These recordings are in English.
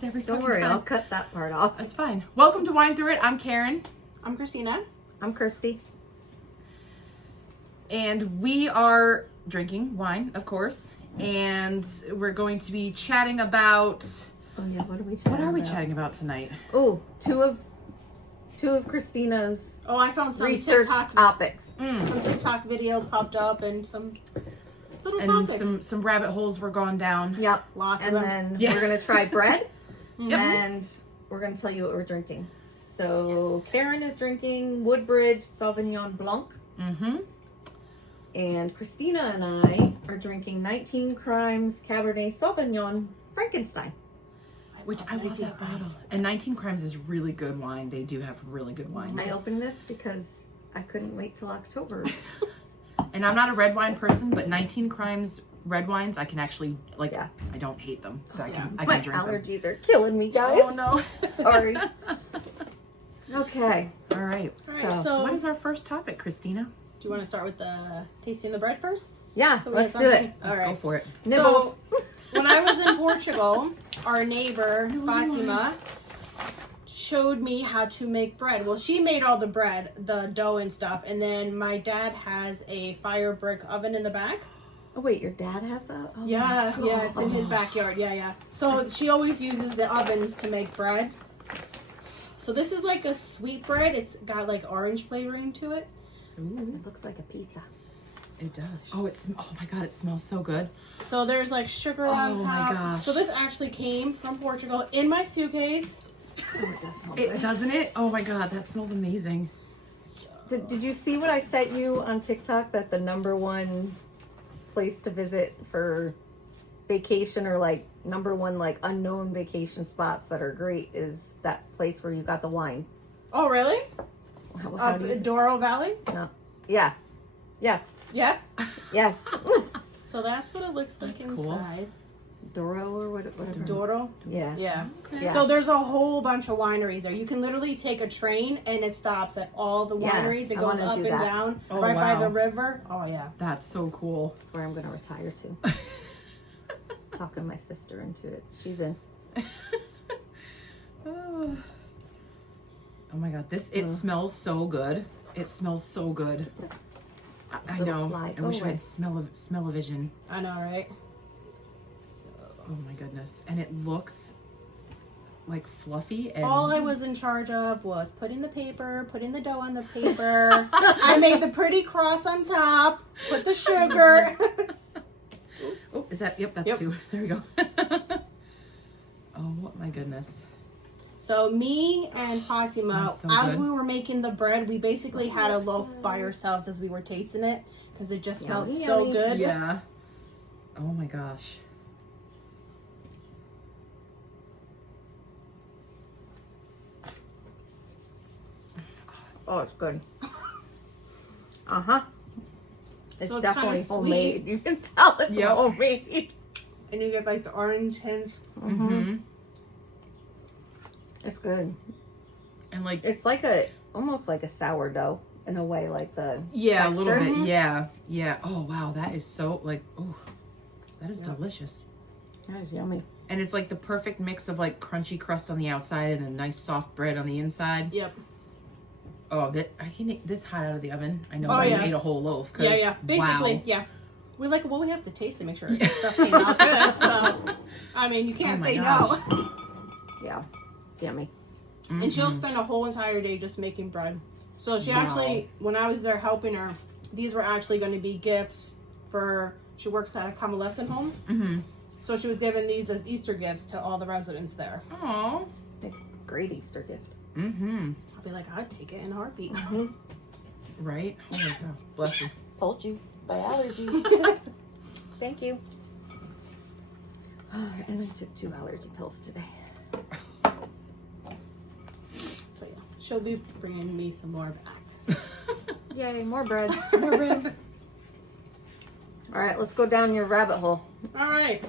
this every Don't fucking worry, time. I'll cut that part off. That's fine. Welcome to Wine Thru-it. I'm Karen. I'm Christina. I'm Kirsty. And we are drinking wine, of course. And we're going to be chatting about... Oh yeah, what are we chatting about tonight? Oh, two of Christina's Oh, I found some research TikTok, topics. some TikTok videos popped up and some little And topics. some rabbit holes were gone down. Yep. Lots And of them. then we're gonna try bread, Yep. and we're gonna tell you what we're drinking. So Karen is drinking Woodbridge Sauvignon Blanc, Mm-hmm. and Christina and I are drinking 19 Crimes Cabernet Sauvignon Frankenstein. Which I love that bottle. And 19 Crimes is really good wine. They do have really good wines. I opened this because I couldn't wait till October. And I'm not a red wine person, but 19 Crimes red wines, I can actually, like, Yeah. I don't hate them. I yeah. can My drink them. allergies are killing me, guys. Oh, no. Sorry. Okay. All right. All right, so What is our first topic, Christina? do you want to start with the tasting the bread first? Yeah, So we let's have do it. something? All Let's go right. for it. Nibbles. When I was in Portugal, our neighbor Fatima showed me how to make bread. Well, she made all the bread, the dough and stuff, and then my dad has a fire brick oven in the back. Oh wait, your dad has that? Oh, Yeah, my yeah, it's in his God. backyard. Yeah. So she always uses the ovens to make bread. So this is like a sweet bread. It's got like orange flavoring to it. Ooh, It looks like a pizza. it does. Oh my God, it smells so good. So there's like sugar on Oh top. my gosh. So this actually came from Portugal in my suitcase. Oh, it does smell It good. doesn't it? Oh my God, that smells amazing. Did you see what I sent you on TikTok, that the number one place to visit for vacation, or like number one like unknown vacation spots that are great, is that place where you got the wine? Oh, really? How Up do you in Douro Valley? no. Yeah. Yes. Yeah. Yes. So that's what it looks like That's cool. inside. Doro or whatever. Douro. Yeah. Yeah. Okay. Yeah. So there's a whole bunch of wineries there. You can literally take a train and it stops at all the Yeah, wineries. It I goes wanna up do and that. down Oh, right by wow. the river. Oh yeah. That's so cool. That's where I'm gonna retire to. Talking my sister into it. She's in. Oh my God, it smells so good. It smells so good. I Little know. fly. I wish Go I away. had smell-o-vision. I know, right? Oh my goodness. And it looks like fluffy and All I was in charge of was putting the dough on the paper. I made the pretty cross on top, put the sugar. Oh, is that? Yep, that's Yep. two. There we go. Oh my goodness. So me and Fatima, Smells so as good. we were making the bread, we basically had a loaf by ourselves as we were tasting it because it just smelled Yummy, so yummy. good. Yeah. Oh my gosh. Oh, it's good. Uh-huh. It's So it's definitely kinda homemade. You can tell it's Yep. homemade. And you get like the orange hints. Mm-hmm. It's good. And like, It's like almost like a sourdough in a way, like the yeah, a little texture. bit. Yeah. Yeah. Oh wow, that is so like, oh, that is delicious. That is yummy. And it's like the perfect mix of like crunchy crust on the outside and a nice soft bread on the inside. Yep. Oh, that I can eat this hot out of the oven. I know Oh, I yeah. ate a whole loaf. Yeah. Basically, wow. yeah. We're like, well, we have to taste to make sure it's stuff came out good. So, I mean, you can't Oh my say gosh. no. Yeah. It's yummy. And she'll spend a whole entire day just making bread. So she actually, when I was there helping her, these were actually going to be gifts for, she works at a convalescent home. Mm-hmm. So she was giving these as Easter gifts to all the residents there. Oh. Great Easter gift. Mm-hmm. I'll be like, I'd take it in a heartbeat. Right? Oh my God. Bless you. Told you. By allergies. Thank you. And I took 2 allergy pills today. So yeah, she'll be bringing me some more back. Yay, more bread. More bread. All right, let's go down your rabbit hole. All right.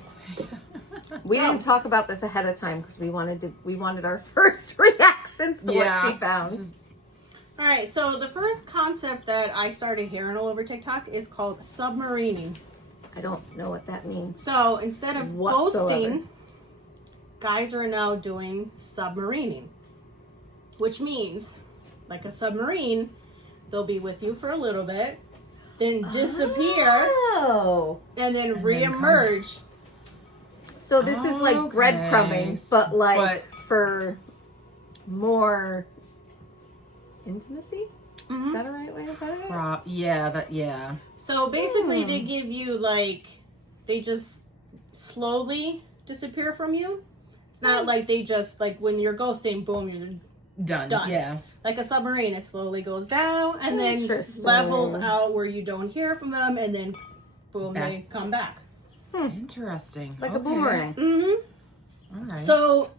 We didn't talk about this ahead of time because we wanted our first reactions to what she found. This is- All right. So the first concept that I started hearing all over TikTok is called submarining. I don't know what that means. So instead of Whatsoever. ghosting, guys are now doing submarining, which means, like a submarine, they'll be with you for a little bit, then disappear, and then reemerge. So this is like Okay. breadcrumbing, but like for more intimacy? Is that a right way to put it? Yeah. So basically, they give you like, they just slowly disappear from you. It's not like they just, like when you're ghosting, boom, you're Done. Yeah. like a submarine. It slowly goes down and then Interesting. levels out where you don't hear from them, and then boom, Back. they come back. Interesting. Like a Okay. boomerang. Mm-hmm. All right. So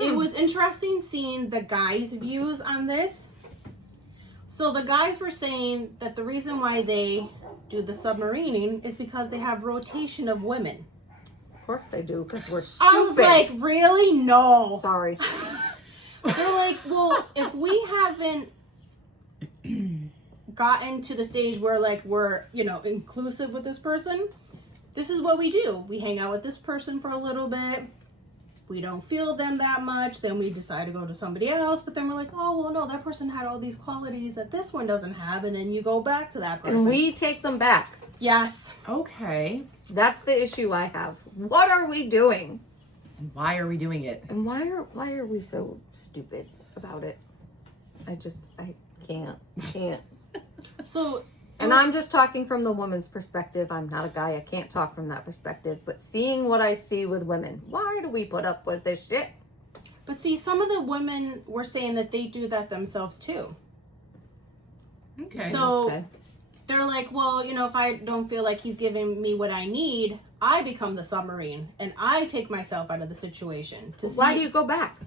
it was interesting seeing the guys' views on this. So the guys were saying that the reason why they do the submarining is because they have rotation of women. Of course they do, because we're stupid. I was like, really? No. Sorry. They're like, well, if we haven't gotten to the stage where like we're, inclusive with this person, this is what we do. We hang out with this person for a little bit. We don't feel them that much. Then we decide to go to somebody else. But then we're like, oh, well, no, that person had all these qualities that this one doesn't have. And then you go back to that person. And we take them back. Yes. Okay. That's the issue I have. What are we doing? And why are we doing it? And why are we so stupid about it? I can't. So, And I'm just talking from the woman's perspective. I'm not a guy. I can't talk from that perspective. But seeing what I see with women, why do we put up with this shit? but see, some of the women were saying that they do that themselves too. Okay. So Okay. they're like, well, if I don't feel like he's giving me what I need, I become the submarine and I take myself out of the situation. Why do you go back?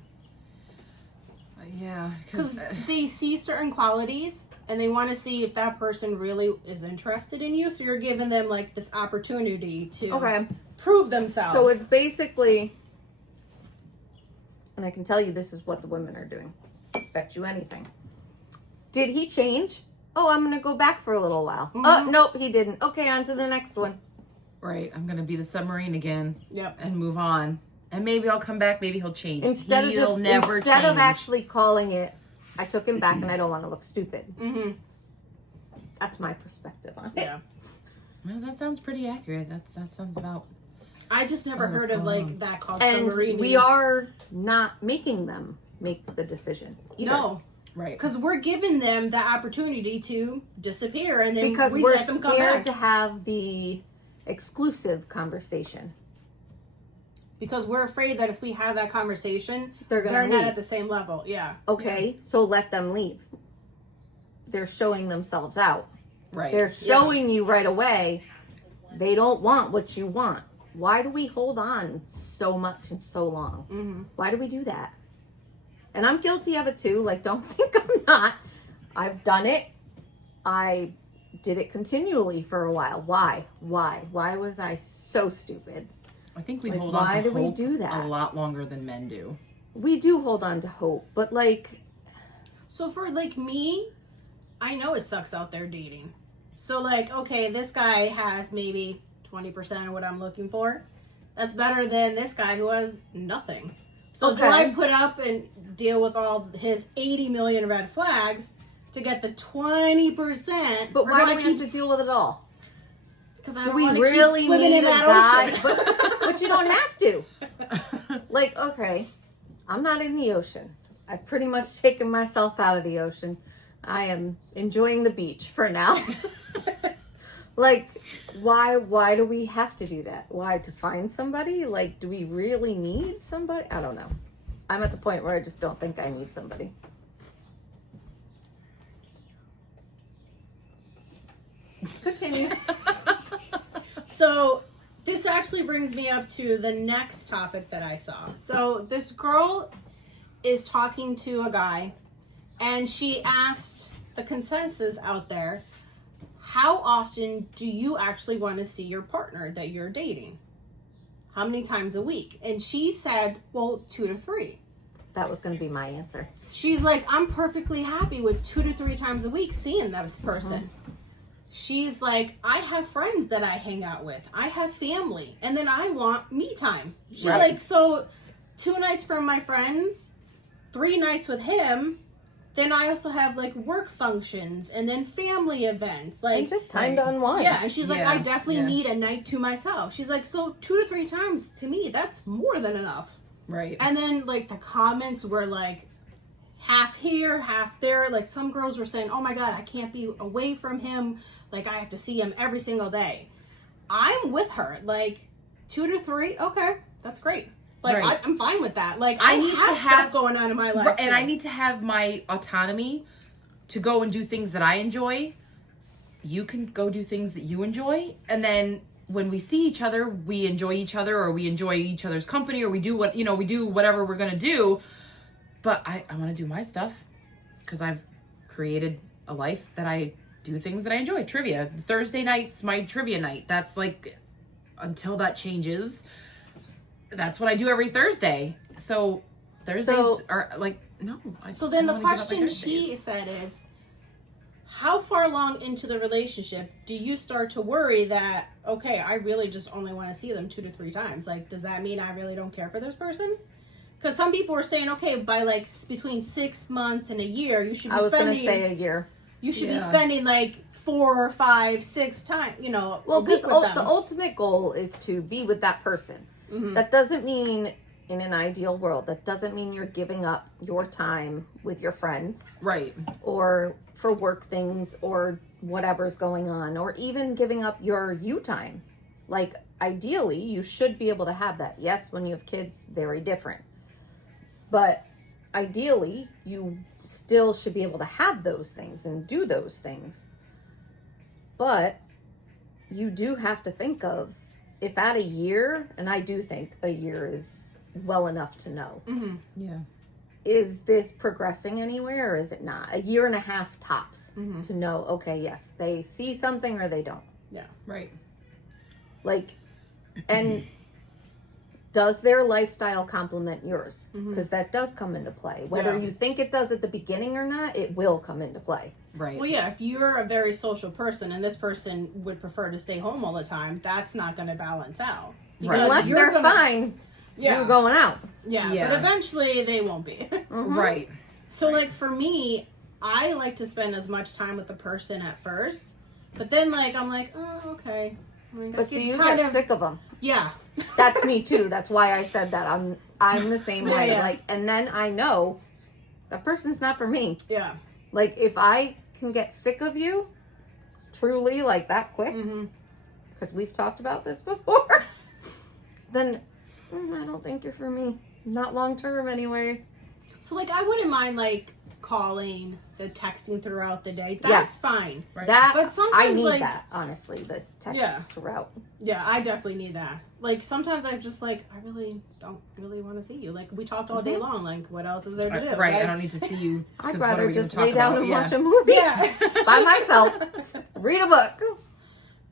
Yeah. Because they see certain qualities and they want to see if that person really is interested in you. So you're giving them like this opportunity to prove themselves. So it's basically, and I can tell you this is what the women are doing. Bet you anything. Did he change? Oh, I'm going to go back for a little while. Oh, nope, he didn't. Okay, on to the next one. Right. I'm gonna be the submarine again. Yep. And move on. And maybe I'll come back. Maybe he'll change. Instead of actually calling it, I took him back and I don't want to look stupid. Mm-hmm. That's my perspective on it. Yeah. Well, that sounds pretty accurate. That sounds about. I just never heard of like that called And submarine. we are not making them make the decision either. No. Right. Because we're giving them the opportunity to disappear and then Because we we're let them come scared back. to have the exclusive conversation. Because we're afraid that if we have that conversation, They're gonna not leave. at the same level. Yeah. Okay, so let them leave. They're showing themselves out. Right. They're showing you right away they don't want what you want. Why do we hold on so much and so long? Mm-hmm. Why do we do that? And I'm guilty of it too. Like, don't think I'm not. I've done it. I did it continually for a while. Why? Why was I so stupid? I think we Like, hold on why to do we hope do that? a lot longer than men do. We do hold on to hope, but like, So for like me, I know it sucks out there dating. So like, okay, this guy has maybe 20% of what I'm looking for. That's better than this guy who has nothing. So do I put up and deal with all his 80 million red flags to get the 20%? but or why do do I we keep have to deal with it all? Because I Do don't we wanna really keep swimming need in a that guy? ocean. But you don't have to. Like, okay, I'm not in the ocean. I've pretty much taken myself out of the ocean. I am enjoying the beach for now. Like, why do we have to do that? Why, to find somebody? Like, do we really need somebody? I don't know. I'm at the point where I just don't think I need somebody. Continue. So this actually brings me up to the next topic that I saw. So this girl is talking to a guy and she asked the consensus out there, how often do you actually want to see your partner that you're dating? How many times a week? And she said, well, 2 to 3. That was going to be my answer. She's like, I'm perfectly happy with 2 to 3 times a week seeing this person. she's like, I have friends that I hang out with. I have family. And then I want me time. She's like, so 2 nights from my friends, 3 nights with him. Then I also have like work functions and then family events. Like, and just time to unwind. Yeah. And she's like, I definitely need a night to myself. She's like, so 2 to 3 times to me, that's more than enough. Right. And then like the comments were like, half here, half there. Like some girls were saying, oh my God, I can't be away from him. Like I have to see him every single day. I'm with her. Like 2 to 3, okay, that's great. Like I'm fine with that. Like I need to have stuff going on in my life, and I need to have my autonomy to go and do things that I enjoy. You can go do things that you enjoy, and then when we see each other, we enjoy each other, or we enjoy each other's company, or we do we do whatever we're gonna do. But I want to do my stuff because I've created a life that I do things that I enjoy. Trivia. Thursday night's my trivia night. That's like, until that changes, that's what I do every Thursday. So Thursdays are like, no. So then the question she said is, how far along into the relationship do you start to worry that, okay, I really just only want to see them 2 to 3 times? Like, does that mean I really don't care for this person? Because some people were saying, okay, by like between 6 months and a year, you should be spending. I was going to say a year. You should be spending like 4, 5, 6 times, Well, because the ultimate goal is to be with that person. Mm-hmm. That doesn't mean, in an ideal world, that doesn't mean you're giving up your time with your friends. Right. Or for work things or whatever's going on. Or even giving up your you time. Like, ideally, you should be able to have that. Yes, when you have kids, very different. But ideally, you still should be able to have those things and do those things. But you do have to think of, if at a year, and I do think a year is well enough to know. Mm-hmm. Yeah. Is this progressing anywhere or is it not? A year and a half tops to know, okay, yes, they see something or they don't. Yeah. Right. Like, and does their lifestyle complement yours? Because that does come into play. Whether you think it does at the beginning or not, it will come into play. Right. Well, yeah, if you're a very social person and this person would prefer to stay home all the time, that's not going to balance out. Right. Unless they're fine, you're going out. Yeah, but eventually they won't be. Right. So, like, for me, I like to spend as much time with the person at first, but then, like, I'm like, oh, okay. But so you get sick of them. Yeah. That's me too. That's why I said that. I'm the same way. Yeah. Like, and then I know that person's not for me. Yeah. Like, if I can get sick of you, truly, like that quick, because we've talked about this before, then I don't think you're for me. Not long term, anyway. So, like, I wouldn't mind like calling, the texting throughout the day. That's fine. Right? That, but sometimes I need like, that, honestly, the text throughout. Yeah, I definitely need that. Like, sometimes I'm just like, I really don't really want to see you. Like, we talked all day long. Like, what else is there to do? Right, like, I don't need to see you. I'd rather just lay down and watch a movie by myself. Read a book.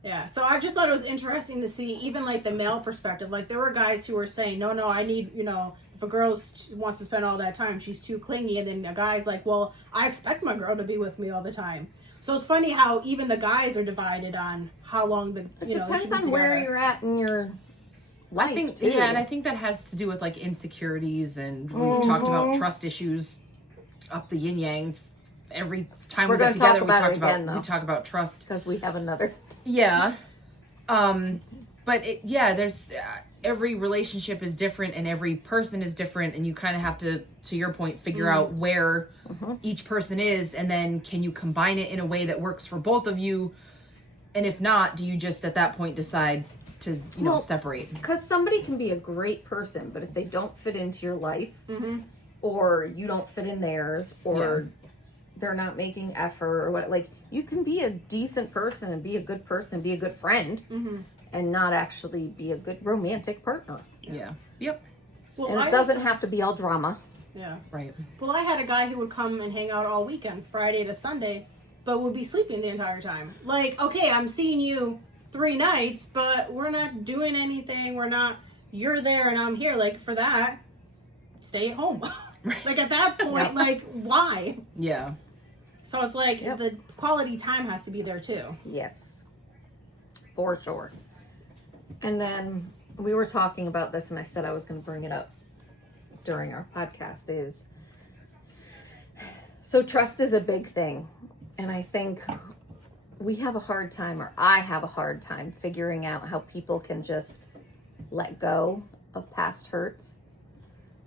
Yeah, so I just thought it was interesting to see even, like, the male perspective. Like, there were guys who were saying, no, I need, if a girl wants to spend all that time, she's too clingy. And then a guy's like, well, I expect my girl to be with me all the time. So it's funny how even the guys are divided on how long the, it depends on where you're at in your life, too. Yeah, and I think that has to do with, like, insecurities. And we've talked about trust issues up the yin-yang. Every time we get together, we talk about trust. Because we have another. Yeah. But there's every relationship is different and every person is different, and you kind of have to your point, figure out where each person is, and then can you combine it in a way that works for both of you? And if not, do you just at that point decide to separate? Because somebody can be a great person, but if they don't fit into your life, or you don't fit in theirs, or they're not making effort, or what, like, you can be a decent person and be a good person and be a good friend and not actually be a good romantic partner. Yeah. Yep. Well, and it doesn't have to be all drama. Yeah. Right. Well, I had a guy who would come and hang out all weekend, Friday to Sunday, but would be sleeping the entire time. Like, okay, I'm seeing you 3 nights, but we're not doing anything. You're there and I'm here. Like, for that, stay at home. Like, at that point, like, why? Yeah. So it's like the quality time has to be there too. Yes, for sure. And then we were talking about this, and I said I was going to bring it up during our podcast. So trust is a big thing, and I think we have a hard time, or I have a hard time figuring out how people can just let go of past hurts.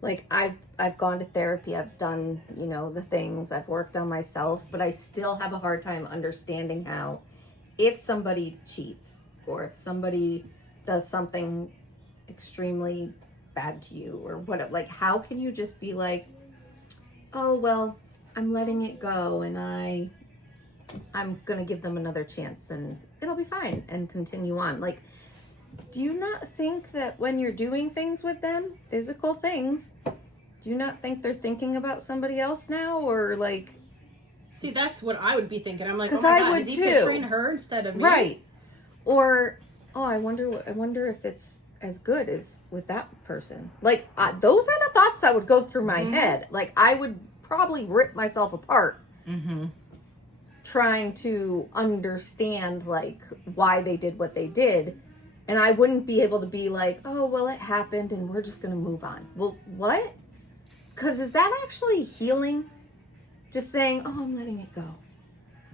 Like I've gone to therapy, I've done, the things, I've worked on myself, but I still have a hard time understanding how if somebody cheats or if somebody does something extremely bad to you or whatever, like how can you just be like, oh, well, I'm letting it go and I'm going to give them another chance and it'll be fine and continue on. Like, do you not think that when you're doing things with them, physical things, do you not think they're thinking about somebody else now or like... See, that's what I would be thinking. I'm like, oh Because my I God, would is he too. picturing her instead of me? Right. Or, oh, I wonder if it's as good as with that person. Like, those are the thoughts that would go through my head. Like, I would probably rip myself apart trying to understand, like, why they did what they did. And I wouldn't be able to be like, oh, well, it happened and we're just going to move on. Well, what? Because is that actually healing? Just saying, oh, I'm letting it go.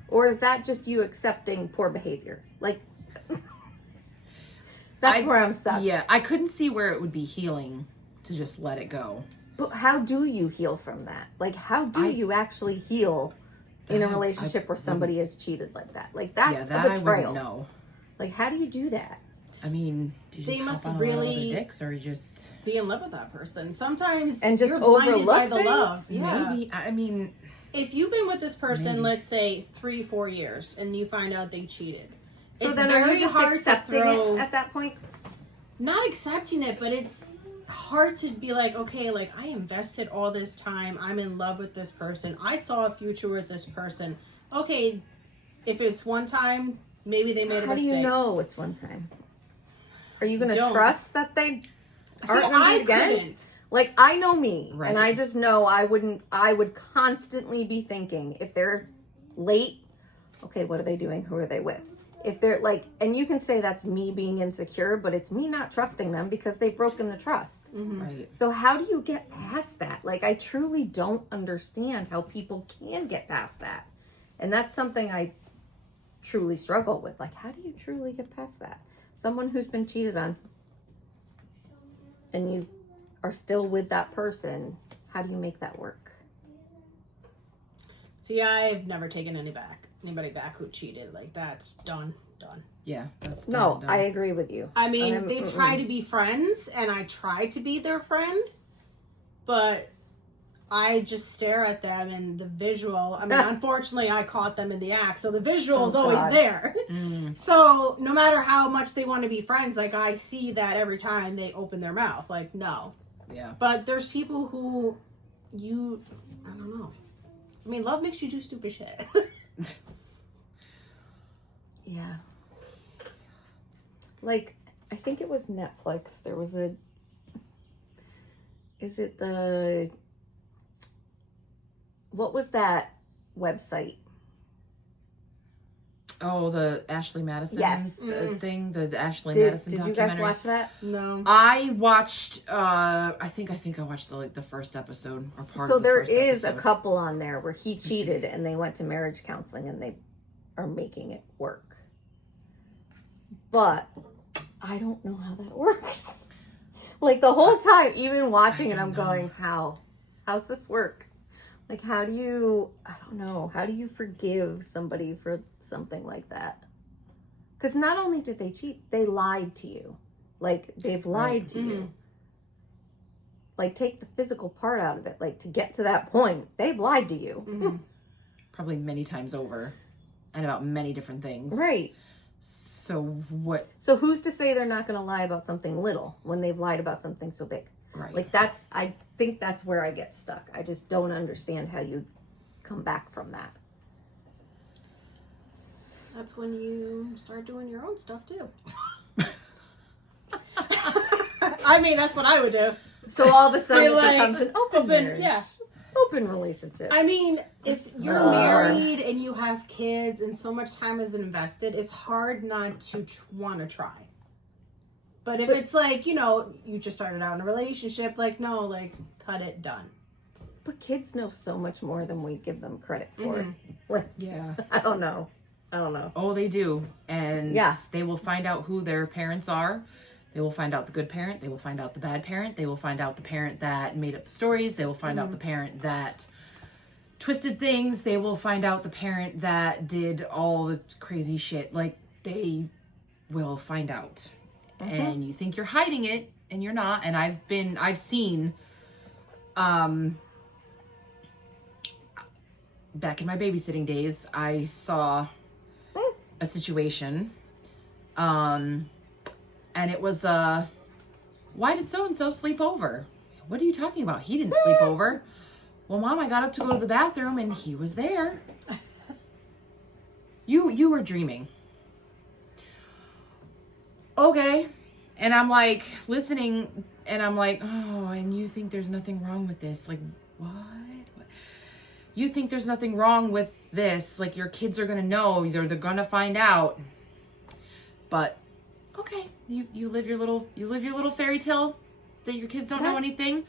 Or is that just you accepting poor behavior? Like, that's where I'm stuck. Yeah, I couldn't see where it would be healing to just let it go. But how do you heal from that? Like, how do you actually heal in a relationship where somebody is cheated like that? Like, that's a betrayal. No. Like, how do you do that? I mean, do you They just must hop on really- a lot of other dicks or you just... Be in love with that person. Sometimes And just you're blinded overlook by the things? love. Yeah. Maybe, I mean... If you've been with this person, let's say 3-4 years, and you find out they cheated. So it's then are very you just hard to accepting throw- it at that point? Not accepting it, but it's hard to be like, okay, like I invested all this time. I'm in love with this person. I saw a future with this person. Okay, if it's one time, maybe they made a How do mistake. you know it's one time? Are you going to Don't. trust that they aren't See, going to I be again? couldn't. Like, I know me, Right. and I just know I would constantly be thinking, if they're late, okay, what are they doing? Who are they with? If they're like, and you can say that's me being insecure, but it's me not trusting them because they've broken the trust. Right. So how do you get past that? Like, I truly don't understand how people can get past that. And that's something I truly struggle with. Like, how do you truly get past that? Someone who's been cheated on and you are still with that person, how do you make that work? See, I've never taken anybody back who cheated. Like, that's done. Yeah, that's No, done. I agree with you. I mean, they've tried to be friends, and I try to be their friend, but I just stare at them and the visual. I mean, unfortunately, I caught them in the act, so the visual is always there. So no matter how much they want to be friends, like I see that every time they open their mouth. Like, no. Yeah. But there's people who I don't know. I mean, love makes you do stupid shit. Yeah. Like, I think it was Netflix. There was what was that website? Oh, the Ashley Madison Yes. thing, the Ashley Did Madison you documentary. guys watch that? No. I watched. I think I watched the first episode or part. So of the there first is a episode. couple on there where he cheated and they went to marriage counseling and they are making it work. But I don't know how that works. Like the whole time, even watching it, I'm going, how's this work? Like, how do you forgive somebody for something like that? Because not only did they cheat, they lied to you. Like, they've lied to you. Like, take the physical part out of it. Like, to get to that point, they've lied to you. Probably many times over, and about many different things. Right. So what? So who's to say they're not going to lie about something little when they've lied about something so big? Right. Like, I think that's where I get stuck. I just don't understand how you come back from that. That's when you start doing your own stuff too. I mean, that's what I would do. So all of a sudden Be like, it becomes an open marriage. Yeah. Open relationship. I mean, if you're hard. married and you have kids and so much time is invested, it's hard not to want to try. But if it's like, you know, you just started out in a relationship, like, no, like, cut it, done. But kids know so much more than we give them credit for. Like, Yeah. I don't know. Oh, they do. And Yeah. they will find out who their parents are. They will find out the good parent. They will find out the bad parent. They will find out the parent that made up the stories. They will find out the parent that twisted things. They will find out the parent that did all the crazy shit. Like, they will find out. And you think you're hiding it, and you're not. And I've seen, back in my babysitting days, I saw a situation, and it was, why did so-and-so sleep over? What are you talking about? He didn't sleep over. Well, Mom, I got up to go to the bathroom, and he was there. You were dreaming. Okay. And I'm like listening, and I'm like, oh, and you think there's nothing wrong with this? Like, what? You think there's nothing wrong with this? Like, your kids are gonna know, they're gonna find out. But okay, you live your little fairy tale that your kids don't know anything.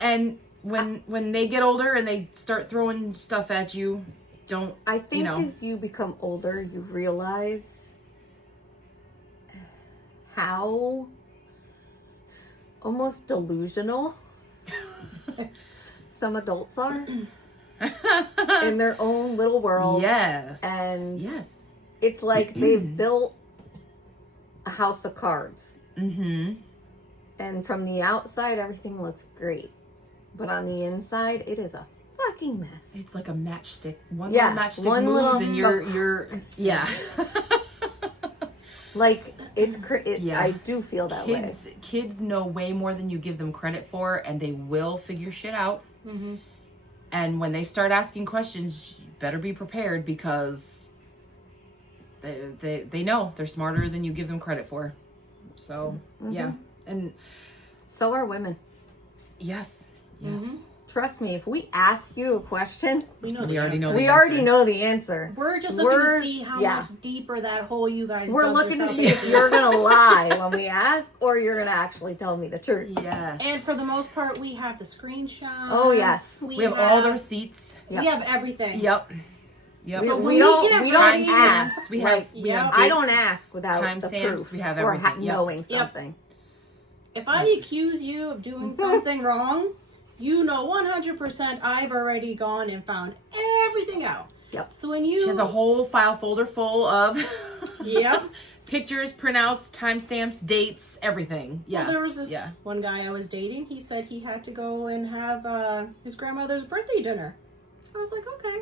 And when they get older and they start throwing stuff at you, don't. I think you know, as you become older, you realize how almost delusional some adults are in their own little world. Yes. And yes. it's like they've built a house of cards. Mm-hmm. And from the outside, everything looks great. But on the inside, it is a fucking mess. It's like a matchstick. One Yeah, little matchstick one move little- and you're yeah. Like, Yeah. I do feel that way. Kids know way more than you give them credit for, and they will figure shit out. Mm-hmm. And when they start asking questions, you better be prepared, because they know they're smarter than you give them credit for. So yeah, and So are women. yes. Trust me, if we ask you a question, We know We the already know answer. we the already answer. know the answer. We're just looking to see how much deeper that hole you guys We're dug looking to yourself see if into. you're going to lie when we ask, or you're going to actually tell me the truth. Yes. And for the most part, we have the screenshots. Oh, yes. we have all the receipts. We have everything. Yep. Yep. So we when don't, we don't timestamps, ask. we have Like, we have I dates. don't ask without the timestamps, proof we have or everything. Yep. knowing Yep. something. If I accuse you of doing something wrong, you know 100% I've already gone and found everything out. Yep. So when you... She has a whole file folder full of Yep. pictures, printouts, timestamps, dates, everything. Yes. Well, there was this yeah. one guy I was dating. He said he had to go and have his grandmother's birthday dinner. I was like, okay.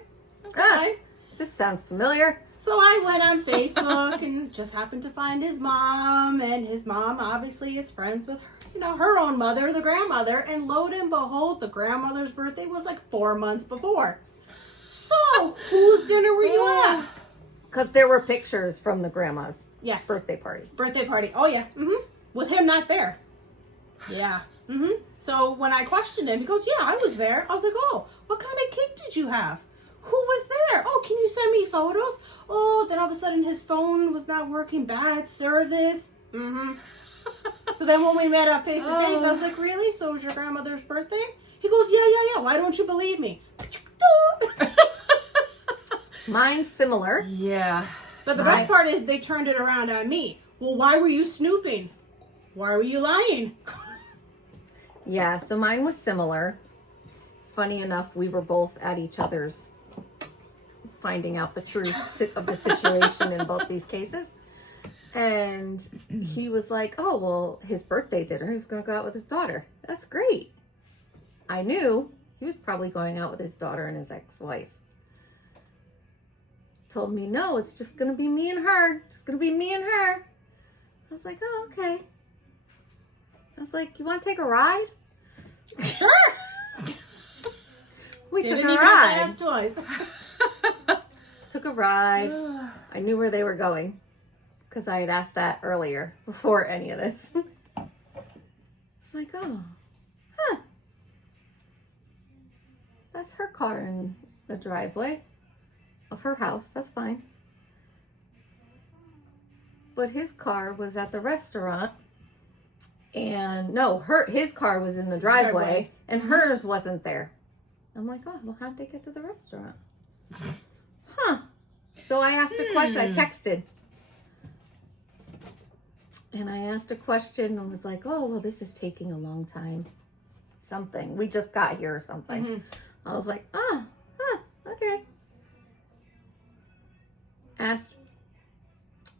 Ah, this sounds familiar. So I went on Facebook and just happened to find his mom, and his mom obviously is friends with her own mother, the grandmother, and lo and behold, the grandmother's birthday was like 4 months before. So, whose dinner were you at? Because there were pictures from the grandma's Yes. birthday party. Birthday party. Oh, yeah. Mm-hmm. With him not there. Yeah. Mm-hmm. So, when I questioned him, he goes, yeah, I was there. I was like, oh, what kind of cake did you have? Who was there? Oh, can you send me photos? Oh, then all of a sudden his phone was not working, bad service. Mm-hmm. So then when we met up face to face, I was like, really? So it was your grandmother's birthday? He goes, yeah. Why don't you believe me? Mine's similar. Yeah. But the best part is they turned it around on me. Well, why were you snooping? Why were you lying? Yeah, so mine was similar. Funny enough, we were both at each other's finding out the truth of the situation in both these cases. And he was like, oh, well, his birthday dinner, he was going to go out with his daughter. That's great. I knew he was probably going out with his daughter and his ex-wife. Told me, no, it's just going to be me and her. Just going to be me and her. I was like, oh, okay. I was like, you want to take a ride? Sure. We took Didn't a even ride. have to ask twice. Took a ride. I knew where they were going because I had asked that earlier before any of this. It's like, oh, huh. that's her car in the driveway of her house. That's fine. But his car was at the restaurant. And no, his car was in the driveway and hers wasn't there. I'm like, oh, well, how'd they get to the restaurant? Huh. So I asked a question. I texted. And I asked a question and was like, oh, well, this is taking a long time. Something. We just got here or something. Mm-hmm. I was like, oh, huh, okay. Asked,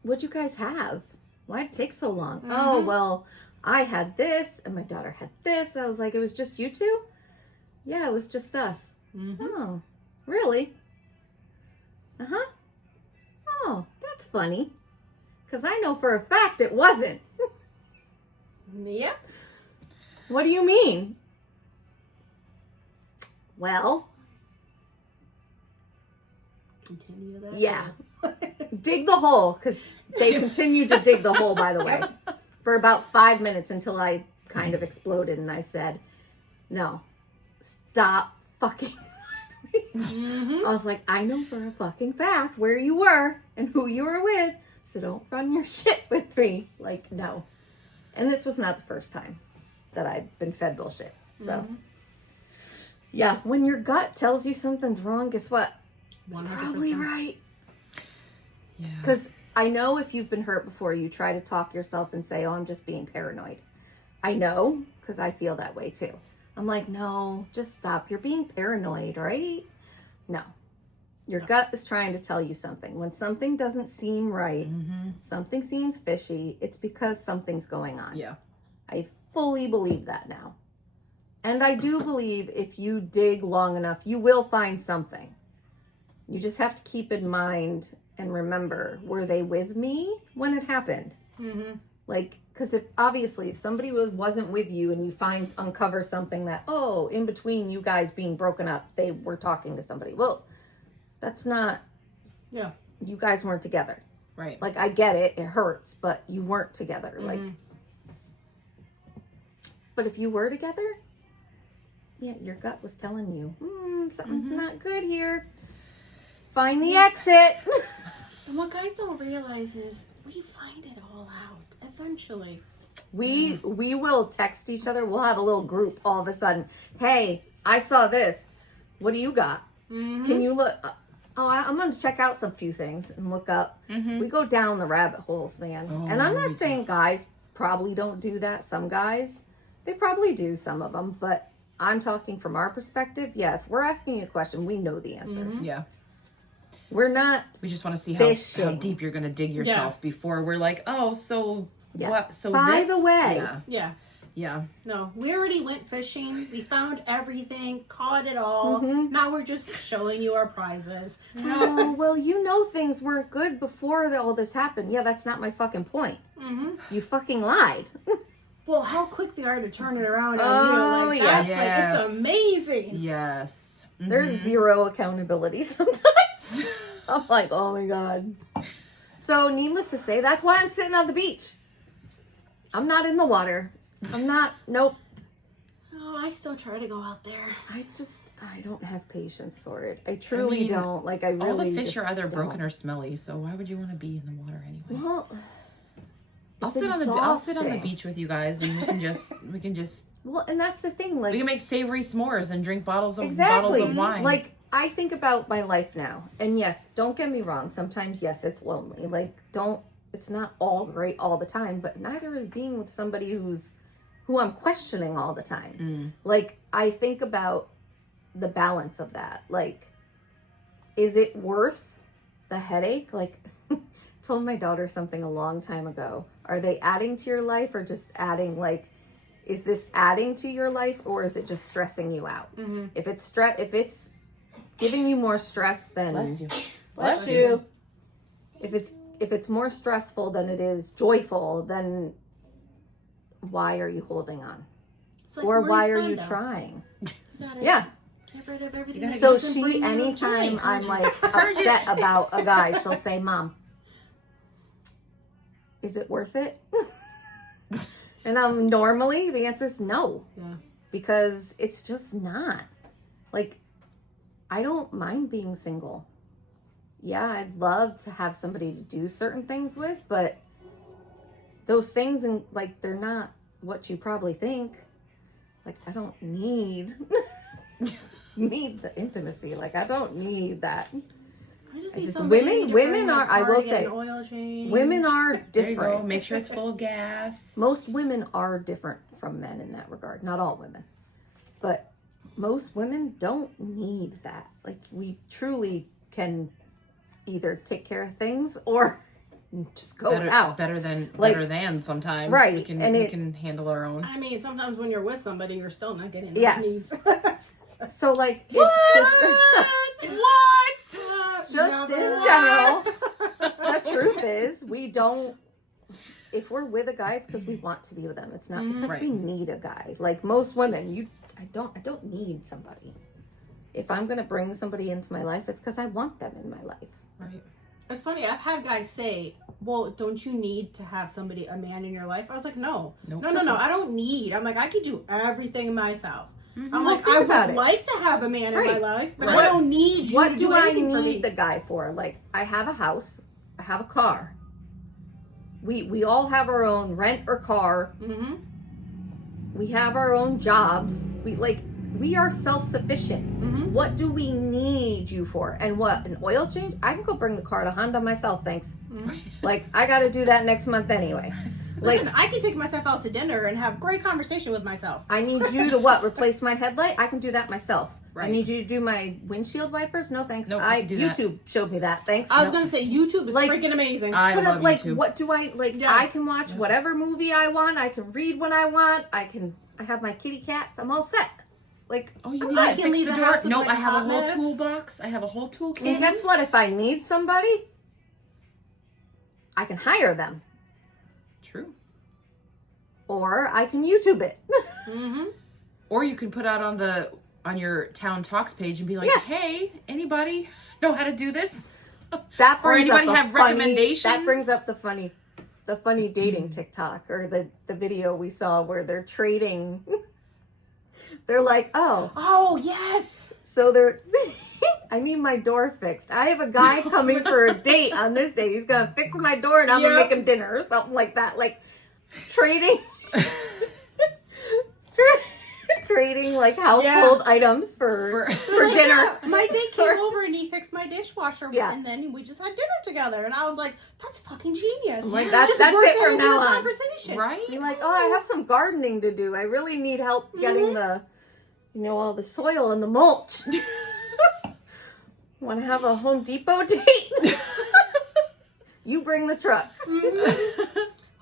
what'd you guys have? Why'd it take so long? Mm-hmm. Oh, well, I had this and my daughter had this. I was like, it was just you two? Yeah, it was just us. Mm-hmm. Oh, really? Uh-huh. Oh, that's funny. Because I know for a fact it wasn't. Yeah. What do you mean? Well, Continue that. yeah. Dig the hole, because they continued to dig the hole, by the way, for about 5 minutes until I kind of exploded and I said, no, stop fucking with me. Mm-hmm. I was like, I know for a fucking fact where you were and who you were with, so don't run your shit with me. Like, no. And this was not the first time that I've been fed bullshit. So, yeah, when your gut tells you something's wrong, guess what? It's 100%. probably right. Yeah. Because I know if you've been hurt before, you try to talk yourself and say, oh, I'm just being paranoid. I know, because I feel that way too. I'm like, no, just stop. You're being paranoid, right? No. Your gut is trying to tell you something. When something doesn't seem right, something seems fishy, it's because something's going on. Yeah. I fully believe that now. And I do believe if you dig long enough, you will find something. You just have to keep in mind and remember, were they with me when it happened? Mm-hmm. Like, because if somebody wasn't with you and you uncover something that, oh, in between you guys being broken up, they were talking to somebody. Well, that's not, Yeah. you guys weren't together. Right. Like, I get it, it hurts, but you weren't together. Like, but if you were together, yeah, your gut was telling you, something's not good here. Find the exit. And what guys don't realize is we find it all out eventually. We will text each other. We'll have a little group all of a sudden. Hey, I saw this. What do you got? Can you look? I'm going to check out some few things and look up. We go down the rabbit holes, man. And I'm not saying guys probably don't do that. Some guys, they probably do, some of them. But I'm talking from our perspective. Yeah, if we're asking you a question, we know the answer. Yeah. We're not. We just want to see how Fishing. deep you're going to dig yourself before we're like, oh, so what? So By this? the way, Yeah. Yeah. Yeah. No, we already went fishing. We found everything, caught it all. Now we're just showing you our prizes. oh, well, you know things weren't good before all this happened. Yeah, that's not my fucking point. You fucking lied. Well, how quick they are to turn it around Oh, on you. Like, yeah. that's like, it's amazing. Yes. There's zero accountability sometimes. I'm like, oh my God. So, needless to say, that's why I'm sitting on the beach. I'm not in the water. I'm not, nope. Oh, I still try to go out there. I don't have patience for it. I truly don't. Like, I really All the fish just are either broken don't. or smelly, so why would you want to be in the water anyway? Well, I'll sit on the beach with you guys, and we can just well, and that's the thing. Like, we can make savory s'mores and drink bottles of exactly. wine. Like, I think about my life now, and yes, don't get me wrong. Sometimes, yes, it's lonely. Like, it's not all great all the time, but neither is being with somebody who I'm questioning all the time. Like, I think about the balance of that. Like, is it worth the headache? Like, told my daughter something a long time ago. Are they adding to your life or just adding, like, is this adding to your life or is it just stressing you out? If it's giving you more stress than Bless you. Bless you. If it's more stressful than it is joyful, then why are you holding on? Like, or why are fun, you though. trying? Gotta Yeah. Get rid of everything. that So doesn't bring you anytime joy. I'm like upset about a guy, she'll say, Mom, is it worth it? And normally the answer is no. Yeah. Because it's just not. Like, I don't mind being single. Yeah, I'd love to have somebody to do certain things with, but those things, and like, they're not what you probably think. Like, I don't need the intimacy. Like, I don't need that. I just I need just somebody to women bring my are. I car will to get say, an oil change. women are There you go. different. Make sure it's full of gas. Most women are different from men in that regard. Not all women, but most women don't need that. Like, we truly can either take care of things or just go out. Better than sometimes. Right, We can and we it- can handle our own. I mean, sometimes when you're with somebody, you're still not getting those Yes. needs. So like, it What? just in Number general, what? the truth is, we don't. If we're with a guy, it's because we want to be with them. It's not because Right. we need a guy. Like most women, I don't need somebody. If I'm gonna bring somebody into my life, it's because I want them in my life. Right. It's funny, I've had guys say, well, don't you need to have a man in your life? I was like, no. Nope. No, I don't need. I'm like, I could do everything myself. I'm Well, like, think I about would it. like to have a man in my Right. life, but Right. I don't need you What to do do I anything for me. need the guy for? Like, I have a house, I have a car. We all have our own rent or car. Mm-hmm. We have our own jobs. We are self-sufficient. Mm-hmm. What do we need you for? And what, an oil change? I can go bring the car to Honda myself, thanks. Mm-hmm. Like, I got to do that next month anyway. Like, Listen, I can take myself out to dinner and have great conversation with myself. I need you to what? Replace my headlight? I can do that myself. I Right. need you to do my windshield wipers? No, thanks. Nope, I can do that. YouTube showed me that. Thanks. I was No. going to say, YouTube is Like, freaking amazing. I But love like, YouTube. what do I like? Yeah. I can watch whatever movie I want. I can read when I want. I have my kitty cats. I'm all set. Like, Oh, you I'm need good. to can fix leave the the door? house with, No, like, I have a hot whole mess. toolbox. I have a whole toolkit. And guess what? If I need somebody, I can hire them, True. or I can YouTube it. Mm-hmm. Or you can put out on your town talks page and be like, Yeah. "Hey, anybody know how to do this?" That Or brings anybody up a have funny, recommendations? That brings up the funny dating TikTok, or the video we saw where they're trading. They're like, oh, Oh, yes. so they're. I need my door fixed. I have a guy coming for a date on this day. He's gonna fix my door, and I'm gonna Yep. make him dinner or something like that. Like trading, trading like household items for dinner. Yeah, my date came over and he fixed my dishwasher, Yeah. and then we just had dinner together. And I was like, "That's fucking genius!" Like, Just that's work it from into now the on. conversation. Right? You're like, oh, I have some gardening to do. I really need help getting the, all the soil and the mulch. Want to have a Home Depot date? You bring the truck.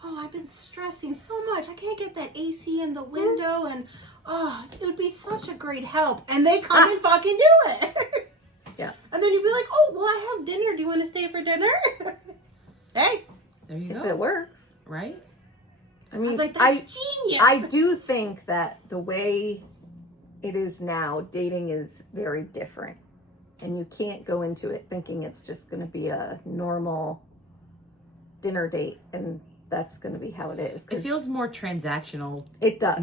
Oh, I've been stressing so much. I can't get that AC in the window, and it would be such a great help. And they come and fucking do it. Yeah. And then you'd be like, "Oh, well, I have dinner. Do you want to stay for dinner?" Hey, There you If go. it works. Right? I I mean, was like, "That's genius." I do think that the way it is now, dating is very different. And you can't go into it thinking it's just going to be a normal dinner date and that's going to be how it is. 'Cause It feels more transactional it does.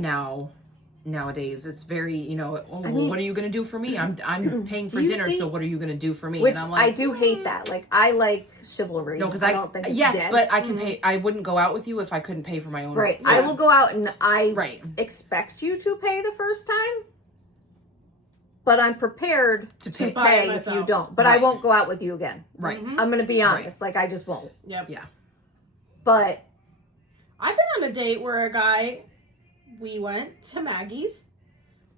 nowadays. It's very, I mean- what are you going to do for me? I'm paying for Do you dinner, see- so what are you going to do for me? Which and I'm I like, do hate that. Like, I like chivalry. no, because I don't think it's yes, dead. but I can pay. I wouldn't go out with you if I couldn't pay for my own. Right. food. I will go out and I Right. expect you to pay the first time, but I'm prepared To to pay. pay if myself. you don't. But I Right. won't go out with you again. Right. Mhm. I'm going to be Right. honest. Like, I just won't. Yep. Yeah. But I've been on a date where a guy, we went to Maggie's.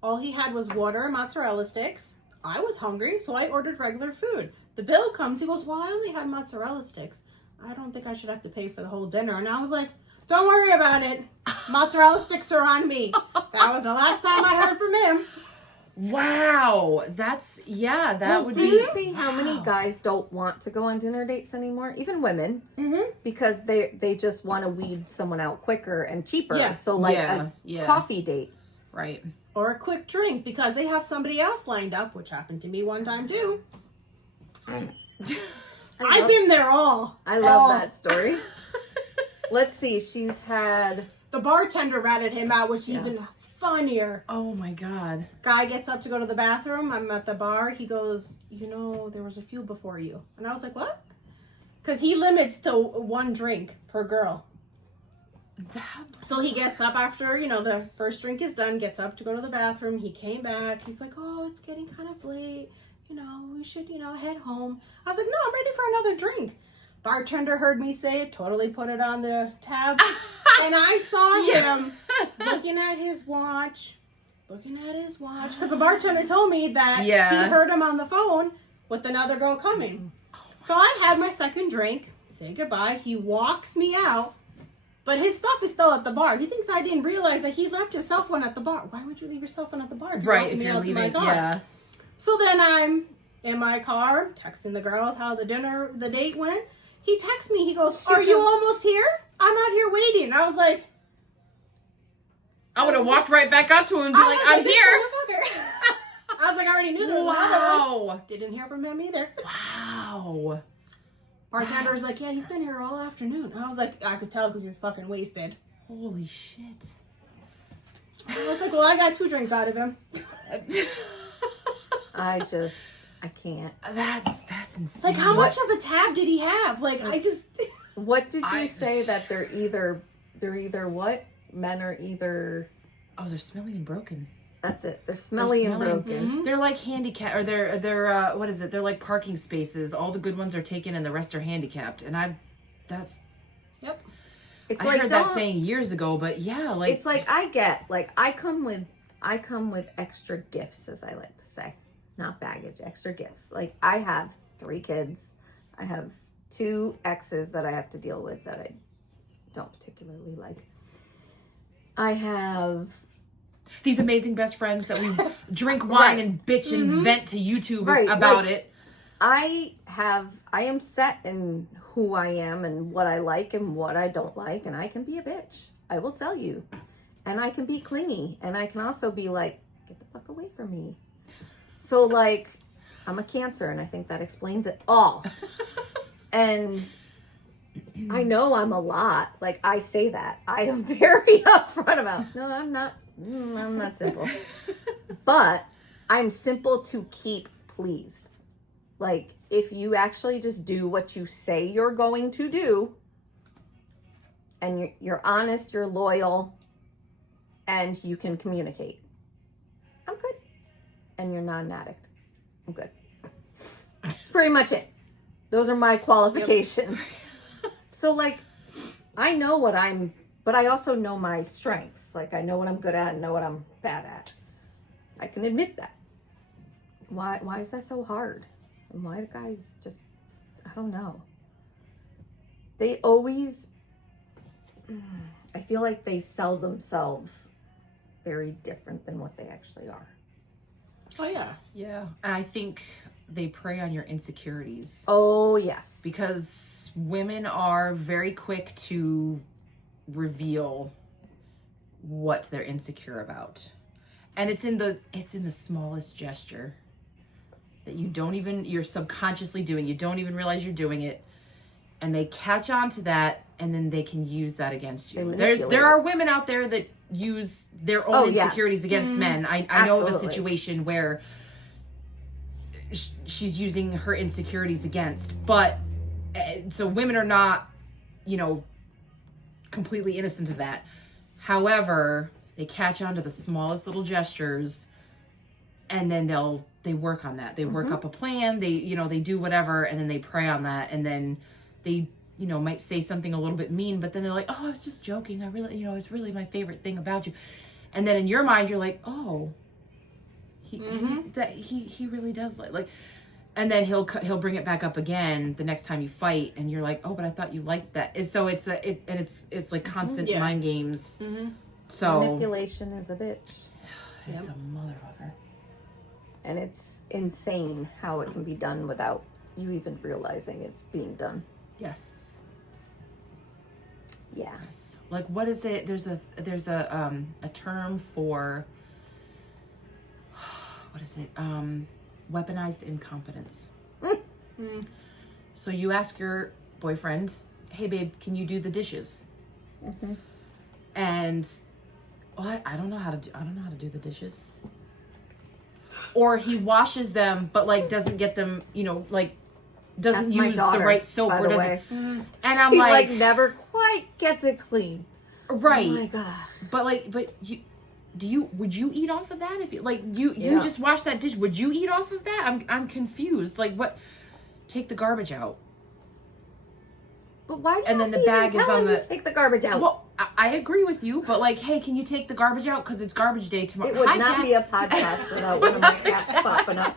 All he had was water and mozzarella sticks. I was hungry, so I ordered regular food. The bill comes, he goes, "Well, I only had mozzarella sticks. I don't think I should have to pay for the whole dinner." And I was like, "Don't worry about it. Mozzarella sticks are on me." That was the last time I heard from him. Wow. That well, would do be. you see how many Wow. guys don't want to go on dinner dates anymore? Even women, Mm-hmm. because they just want to weed someone out quicker and cheaper. Yeah. So like Yeah, a yeah. coffee date. Right. Or a quick drink because they have somebody else lined up, which happened to me one time too. I've been there all. I love all. that story. Let's see. She's had The bartender ratted him out, which Yeah. even funnier. Oh my God. Guy gets up to go to the bathroom. I'm at the bar. He goes, there was a few before you. And I was like, what? Because he limits to 1 drink per girl. So he gets up after, the first drink is done, gets up to go to the bathroom. He came back. He's like, oh, it's getting kind of late. We should, head home. I was like, no, I'm ready for another drink. Bartender heard me say it, totally put it on the tab. And I saw him looking at his watch. Because the bartender told me that he heard him on the phone with another girl coming. So I had my second drink, say goodbye. He walks me out, but his stuff is still at the bar. He thinks I didn't realize that he left his cell phone at the bar. Why would you leave your cell phone at the bar if you're walking me out to my car? Yeah. So then I'm in my car, texting the girls how the date went. He texts me. He goes, are you almost here? I'm out here waiting. I was like... I would have walked right back up to him and be like, I'm here. I was like, I already knew there was another one. Didn't hear from him either. Wow. Bartender's like, yeah, he's been here all afternoon. I was like, I could tell because he was fucking wasted. Holy shit. I was like, well, I got 2 drinks out of him. I can't. That's insane. Like, how much of a tab did he have? Like, I just... What did you say that they're either what? Men are either... Oh, they're smelly and broken. That's it. They're smelly and broken. Mm-hmm. They're like handicap, or they're what is it? They're like parking spaces. All the good ones are taken and the rest are handicapped. And Yep. It's I heard that saying years ago, but yeah, like... It's like, I come with extra gifts, as I like to say. Not baggage, extra gifts. Like, I have 3 kids. I have 2 exes that I have to deal with that I don't particularly like. I have these amazing best friends that we drink wine and bitch and vent to YouTube about it. I am set in who I am and what I like and what I don't like, and I can be a bitch. I will tell you. And I can be clingy, and I can also be like, get the fuck away from me. So, like, I'm a Cancer, and I think that explains it all. And I know I'm a lot. Like, I say that. I am very upfront about, no, I'm not simple. But I'm simple to keep pleased. Like, if you actually just do what you say you're going to do, and you're honest, you're loyal, and you can communicate, I'm good. And you're not an addict, I'm good. That's pretty much it. Those are my qualifications. Yep. So, like, I know but I also know my strengths. Like, I know what I'm good at and know what I'm bad at. I can admit that. Why is that so hard? And why do guys just, I don't know. They always, I feel like they sell themselves very different than what they actually are. Oh, yeah. Yeah. And I think they prey on your insecurities. Oh, yes. Because women are very quick to reveal what they're insecure about. And it's in the smallest gesture that you're subconsciously doing. You don't even realize you're doing it. And they catch on to that, and then they can use that against you. There are women out there that use their own insecurities against men. I know of a situation where she's using her insecurities against, but so women are not, completely innocent of that. However, they catch on to the smallest little gestures, and then they work on that. They work up a plan. They do whatever, and then they prey on that, and then they might say something a little bit mean, but then they're like, oh, I was just joking. I really, it's really my favorite thing about you. And then in your mind, you're like, oh, he really does like, and then he'll bring it back up again the next time you fight, and you're like, oh, but I thought you liked that. And so it's like constant mind games. Mm-hmm. So manipulation is a bitch. It's a motherfucker. And it's insane how it can be done without you even realizing it's being done. Yes. Yeah. Yes. Like, what is it? There's a term for, what is it? Weaponized incompetence. So you ask your boyfriend, hey babe, can you do the dishes? Mm-hmm. And What? I don't know how to do the dishes. Or he washes them, but like doesn't get them, like doesn't That's my use daughter, the right soap by or the doesn't. way. And I'm She like, never quite gets it clean. right. Oh my god. But would you eat off of that if you Yeah. just wash that dish? Would you eat off of that? I'm confused. Like what? Take the garbage out. But why do you And have then to the bag even is tell on him the- to take the garbage out? Well, I agree with you, but like, hey, can you take the garbage out because it's garbage day tomorrow? it would Hi, not Kat. be a podcast without one of my cats popping up.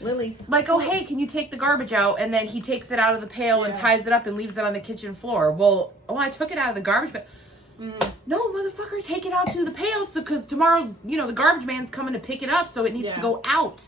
Lily. Like, oh, hey, can you take the garbage out? And then he takes it out of the pail and Yeah. ties it up and leaves it on the kitchen floor. Well, I took it out of the garbage, but no, motherfucker, take it out to the pail because tomorrow's, the garbage man's coming to pick it up, so it needs to Yeah. go out.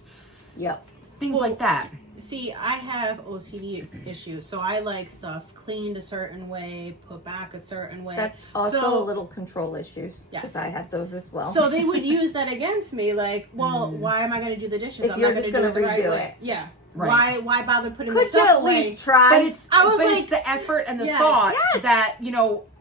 Yep. Things like that. See, I have OCD issues, so I like stuff cleaned a certain way, put back a certain way. That's also So- a little control issues. Yes. Because I have those as well. So they would use that against me, like, well, why am I going to do the dishes? If I'm you're not just going to do gonna it the right redo way. it. Yeah. Right. Why bother putting the could you stuff at away? least try? But it's like- the effort and the Yes. thought Yes. that,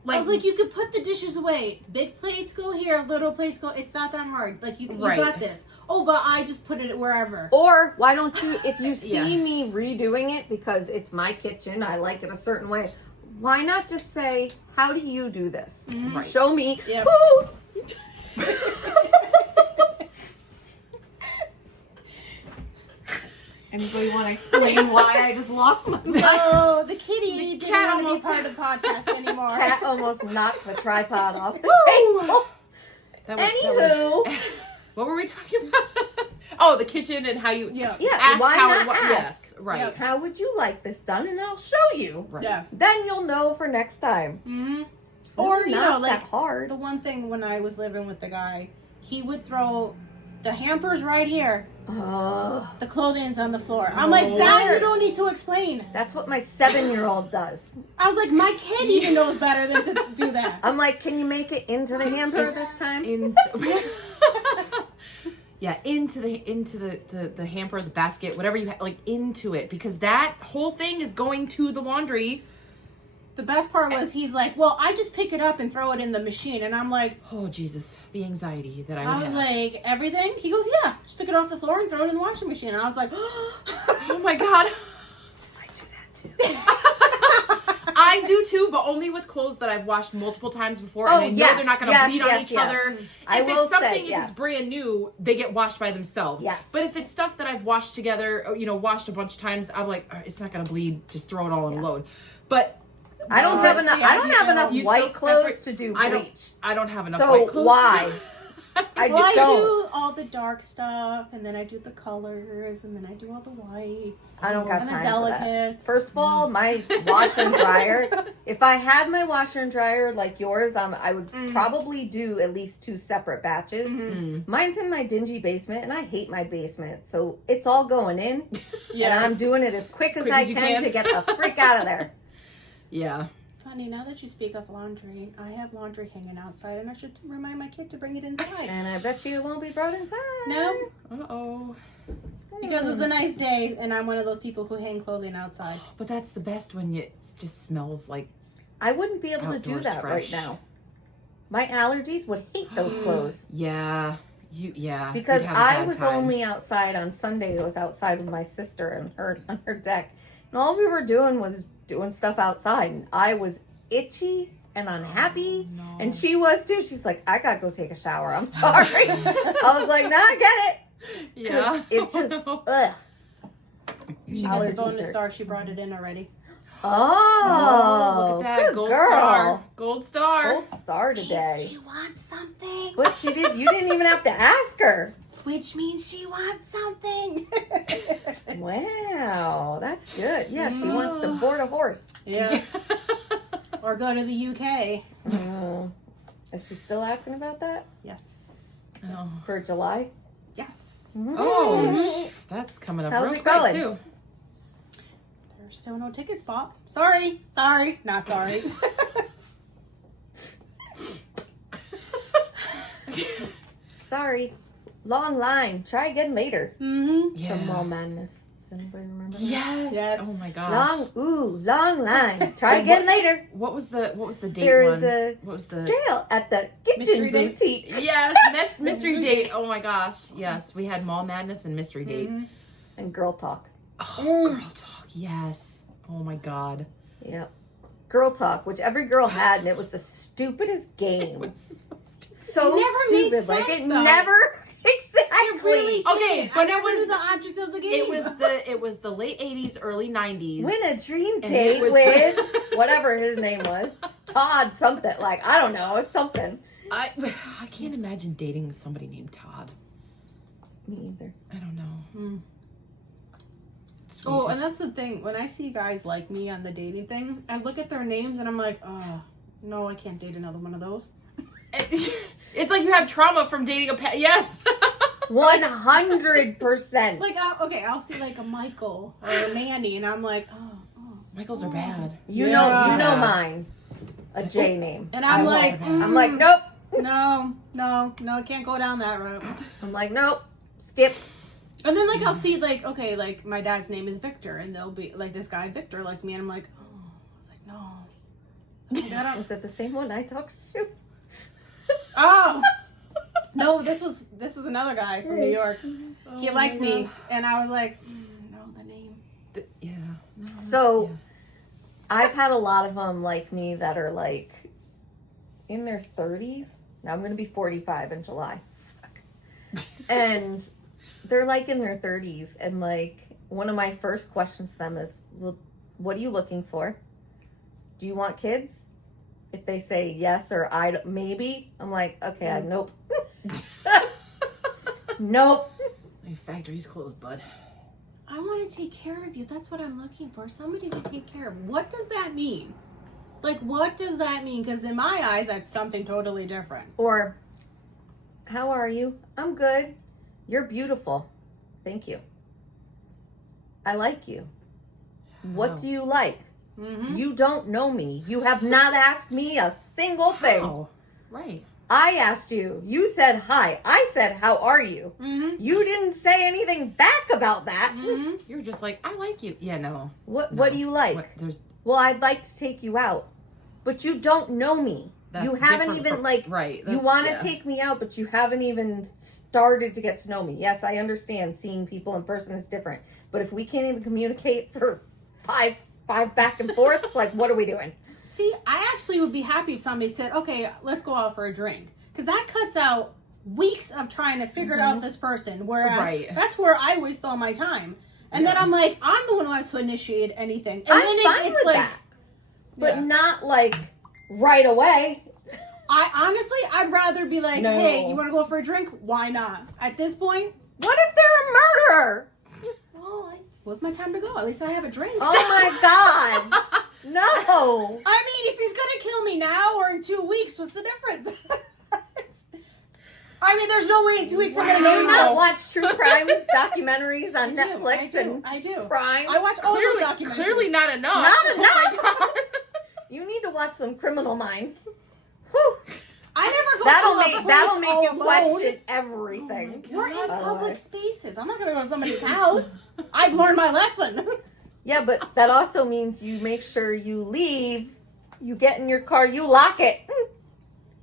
I was like, you could put the dishes away. Big plates go here, little plates go. It's not that hard. Like you Right. got this. Oh, but I just put it wherever. Or why don't you, if you see Yeah. me redoing it because it's my kitchen, I like it a certain way, why not just say, how do you do this? Right. Show me. Yep. Woo! Anybody want to explain why I just lost myself? So the kitty didn't cat want to be almost- part of the podcast anymore. Cat almost knocked the tripod off the Woo! table. That was- Anywho, what were we talking about? Oh, the kitchen and how you Yeah. yeah, ask why how not it was. ask? Yes, right. Yep. How would you like this done? And I'll show you. Right. Yeah. Then you'll know for next time. Mm-hmm. Or Or, you not know, that like, hard. the one thing when I was living with the guy, he would throw the hampers right here. The clothing's on the floor. I'm like, Dad, you don't need to explain. That's what my 7-year-old does. I was like, my kid even knows better than to do that. I'm like, can you make it into the hamper this time? Yeah, into the hamper, the basket, whatever you like, into it, because that whole thing is going to the laundry. The best part was he's like, well, I just pick it up and throw it in the machine. And I'm like, Oh Jesus, the anxiety that I I would was have. like, everything? He goes, yeah, just pick it off the floor and throw it in the washing machine. And I was like, Oh my God. I do that too. I do too, but only with clothes that I've washed multiple times before, Oh, and I know yes, they're not going to yes, bleed on yes, each yes. other. I If will it's something, say, if yes. it's brand new, they get washed by themselves. Yes. But if it's stuff that I've washed together, washed a bunch of times, I'm like, "All right, it's not going to bleed. Just throw it all in a load. But I don't have enough. I don't have enough You white still clothes separate- to do I bleach. don't have enough So white clothes. why? I well, I just don't. do all the dark stuff, and then I do the colors, and then I do all the whites. I don't got and time the for that. delicates. First of all, my washer and dryer. If I had my washer and dryer like yours, I would probably do at least 2 separate batches. Mine's in my dingy basement, and I hate my basement, so it's all going in. Yeah. And I'm doing it as quick as Quick I as you can can. to get the freak out of there. Yeah. Funny, now that you speak of laundry, I have laundry hanging outside, and I should remind my kid to bring it inside. And I bet you it won't be brought inside. No, Uh-oh. because it's a nice day, and I'm one of those people who hang clothing outside. But that's the best when it just smells like I wouldn't be able to do Outdoors that fresh. right now. My allergies would hate those clothes. yeah. Because you'd have a I bad was time. only outside on Sunday. I was outside with my sister and her on her deck. And all we were doing was doing stuff outside. And I was itchy and unhappy. Oh, no. And she was too. She's like, I gotta go take a shower. I'm sorry. I was like, nah, I get it. Yeah. It just, ugh. She gets a Allergies bonus are- star. She brought it in already. Oh, look at that. good Gold girl. star. Gold star. Gold star today. She wants something, But she did. You didn't even have to ask her. which means she wants something. Wow, that's good. Yeah, she wants to board a horse. Yeah. Or go to the UK. Oh. Is she still asking about that Yes. Oh. for July? Yes. Oh, that's coming up How's real it quick going? too. There's still no tickets bought. Sorry. Not sorry. Sorry. Long line. Try again later. Mm-hmm. Yeah. From Mall Madness. Anybody remember? Yes. Yes. Oh my gosh. Long line. Try again later. What was the date There one? is a What was the sale at the Mystery kitchen date? boutique. Yes, mystery date. Oh my gosh. Yes, we had Mall Madness and Mystery Date. And girl talk. Oh, girl talk. Yes. Oh my god. Yep. Girl talk, which every girl had, and it was the stupidest game. It was So It never made stupid. Like sense, it though. never exactly. Okay, but I it was the object of the game. it was the late 80s, early 90s. Win a dream And date it was- with whatever his name was. Todd something. Like, I don't know. It's something. I can't imagine dating somebody named Todd. Me either. I don't know. It's Oh, weird. and that's the thing. When I see guys like me on the dating thing, I look at their names and I'm like, oh, no, I can't date another one of those. It's like you have trauma from dating a pet. Yes. 100%. Like, I'll see like a Michael or a Manny, and I'm like, oh. Michaels are bad. You Yeah. know mine. A J name. And I'm like, I'm like, nope. no, I can't go down that route. I'm like, nope. Skip. And then, like, I'll see, like, okay, like, my dad's name is Victor, and they'll be, like, this guy, Victor, like me, and I'm like, oh. I was like, no. Was that the same one I talked to? Oh! No, this is another guy from New York. He liked me, and I was like, no, the name. Yeah. No, So, yeah. I've had a lot of them like me that are like in their 30s. Now I'm going to be 45 in July. Fuck. And they're like in their 30s. And like one of my first questions to them is, well, what are you looking for? Do you want kids? If they say yes or maybe, I'm like, okay, nope. Nope. My factory's closed, bud. I want to take care of you. That's what I'm looking for. Somebody to take care of. What does that mean? Like, what does that mean? Because in my eyes, that's something totally different. Or, how are you? I'm good. You're beautiful. Thank you. I like you. What do you like? Mm-hmm. You don't know me. You have not asked me a single thing. How? Right. I asked you. You said hi. I said, how are you? Mm-hmm. You didn't say anything back about that. Mm-hmm. You're just like, I like you. Yeah, no. What do you like? What, there's Well, I'd like to take you out. But you don't know me. That's You haven't different even from- like right. you that's- want to yeah. take me out, but you haven't even started to get to know me. Yes, I understand seeing people in person is different. But if we can't even communicate for five back and forth, like what are we doing? See, I actually would be happy if somebody said, okay, let's go out for a drink. Because that cuts out weeks of trying to figure out this person. Whereas Right. that's where I waste all my time. And then I'm like, I'm the one who has to initiate anything. And I'm then fine with that. But Yeah. not like right away. I'd rather be like, No. hey, you want to go for a drink? Why not? At this point, What if they're a murderer? well, what's my time to go? At least I have a drink. Oh my god. No. I mean, if he's gonna kill me now or in 2 weeks, what's the difference? I mean, there's no way in 2 weeks I'm Do gonna you know. not watch true crime documentaries on Netflix I do. and crime? I watch all those documentaries. Clearly not enough. Not Oh my enough. God. You need to watch some Criminal Minds. Whew. I never go That'll to a make place that'll make all you alone. question everything. We're in By the public way. spaces. I'm not gonna go to somebody's house. I've learned my lesson. Yeah, but that also means you make sure you leave. You get in your car, you lock it.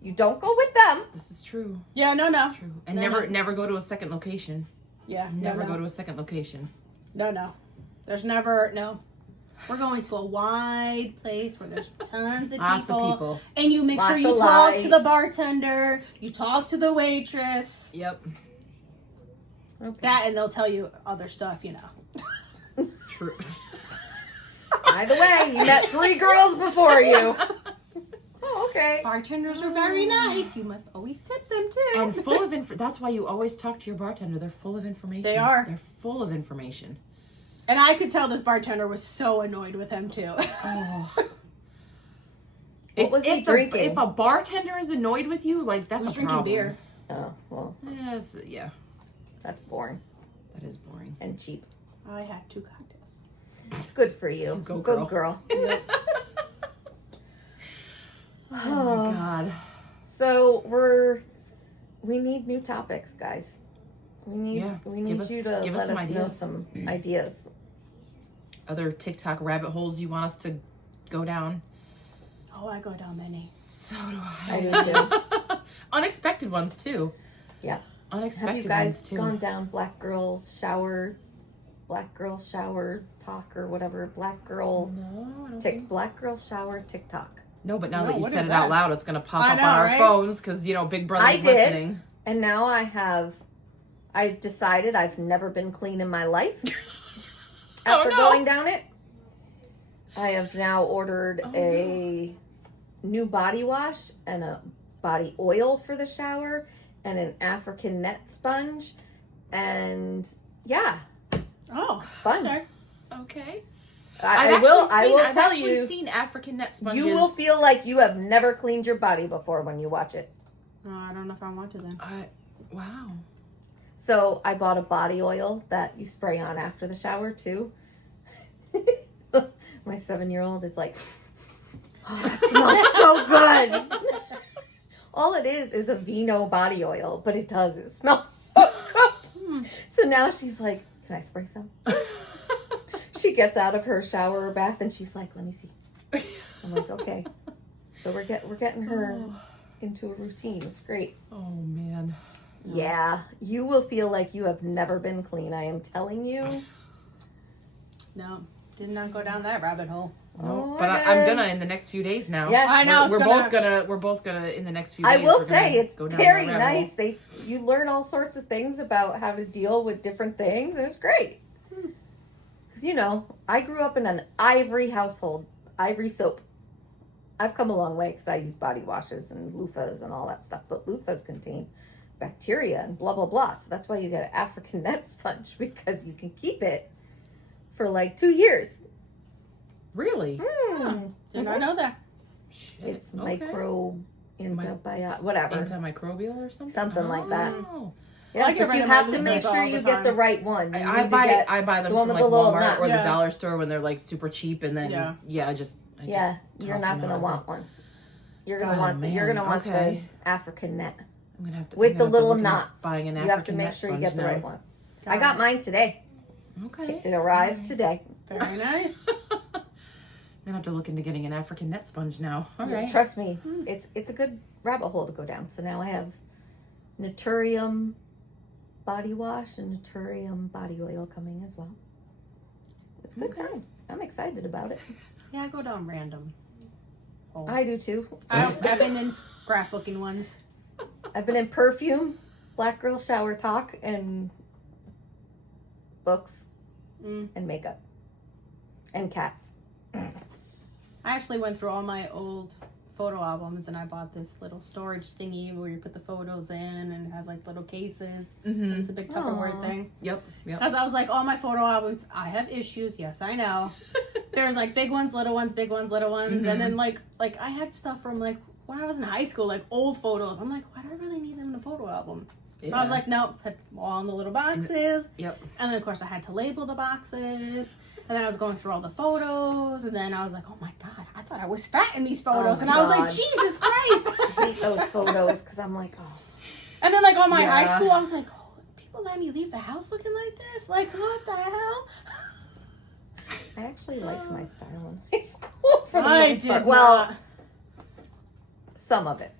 You don't go with them. This is true. Yeah, no. True. And No, never go to a second location. Yeah, Never no. go to a second location. No. There's never no. We're going to a wide place where there's tons of Lots of people. And you make sure Lots you of talk lights. to the bartender, you talk to the waitress. Yep. Okay. That and they'll tell you other stuff, you know. True. By the way, you met 3 girls before you. Oh, okay. Bartenders are very nice. You must always tip them too. And full of that's why you always talk to your bartender. They're full of information. They are. They're full of information. And I could tell this bartender was so annoyed with him too. Oh. What was he drinking? If a bartender is annoyed with you, like that's He was a drinking problem. beer. Oh, well, Yes, yeah, that's boring that is boring. and cheap. I had 2 cocktails. Good for you. Go Good girl. girl. Oh my god. So we need new topics, guys. We need you to give let us us some know ideas. some ideas. Other TikTok rabbit holes you want us to go down? Oh, I go down many. So do I. I do too. Unexpected ones too. Yeah. Unexpected Have you guys ones too. gone down black girl shower talk or whatever? Black girl No, I don't think. black girl shower TikTok. No, but now No, that you what said is it out that? loud, it's gonna pop I up know, on our right? phones because Big Brother's I did. listening. And now I decided I've never been clean in my life. After no. going down it, I have now ordered a new body wash and a body oil for the shower and an African net sponge. And yeah, Oh, it's fun. okay. Okay. I will I've tell actually you, seen African net sponges. you will feel like you have never cleaned your body before when you watch it. Oh, I don't know if I want to then. Wow. So I bought a body oil that you spray on after the shower too. My 7-year-old is like, oh, that smells so good. All it is a vino body oil, but it smells so good. So now she's like, can I spray some? She gets out of her shower or bath and she's like, let me see. I'm like, okay. So we're getting her into a routine. It's great. Oh man. Yeah, you will feel like you have never been clean. I am telling you. No, did not go down that rabbit hole. No, Oh, but my I'm God. gonna in the next few days now. Yes, I know. We're both gonna in the next few days. I will we're gonna say it's go down very that rabbit nice. hole. You learn all sorts of things about how to deal with different things, and it's great. Because I grew up in an ivory household, ivory soap. I've come a long way because I use body washes and loofahs and all that stuff, but loofahs contain bacteria and blah blah blah. So that's why you get an African net sponge, because you can keep it for like 2 years. Really? Did not know that. Shit. It's Okay. whatever. Antimicrobial or something. Something like that. Oh. Yeah, I get but you rid of my have to make loofahs sure all you the get the time. right one. You I need to get buy them the from one with like the little Walmart nut. or the Yeah. dollar store when they're like super cheap, and then Yeah. I just Yeah, you're toss not them gonna out. want one. You're gonna Oh, want you're man. gonna want Okay. the African net I'm gonna have to with I'm the gonna have to little look into knots. Buying an You have to African make net sure you sponge get the now. right one. I got mine today. Okay. It arrived today. Very nice. I'm gonna have to look into getting an African net sponge now. All Yeah, right. trust me, it's a good rabbit hole to go down. So now I have Naturium body wash and Naturium body oil coming as well. It's good Okay. times. I'm excited about it. Yeah, I go down random holes. I do too. I've been in scrapbooking ones. I've been in perfume, black girl shower talk, and books and makeup and cats. I actually went through all my old photo albums and I bought this little storage thingy where you put the photos in and it has like little cases. Mm-hmm. It's a big Tupperware Aw. thing. Yep. Because I was like, all my photo albums, I have issues. Yes, I know. There's like big ones, little ones, big ones, little ones. And then like I had stuff from like when I was in high school, like old photos. I'm like, why do I really need them in a photo album? So I was like, nope, put them all in the little boxes. Yep. And then of course I had to label the boxes. And then I was going through all the photos. And then I was like, oh my God, I thought I was fat in these photos. Oh and my I was like, God. Jesus I Christ. hate those photos because I'm like, oh. And then like on my Yeah. high school, I was like, oh, people let me leave the house looking like this? Like, what the hell? I actually liked my style in high school for the I most did part. not. Well, some of it.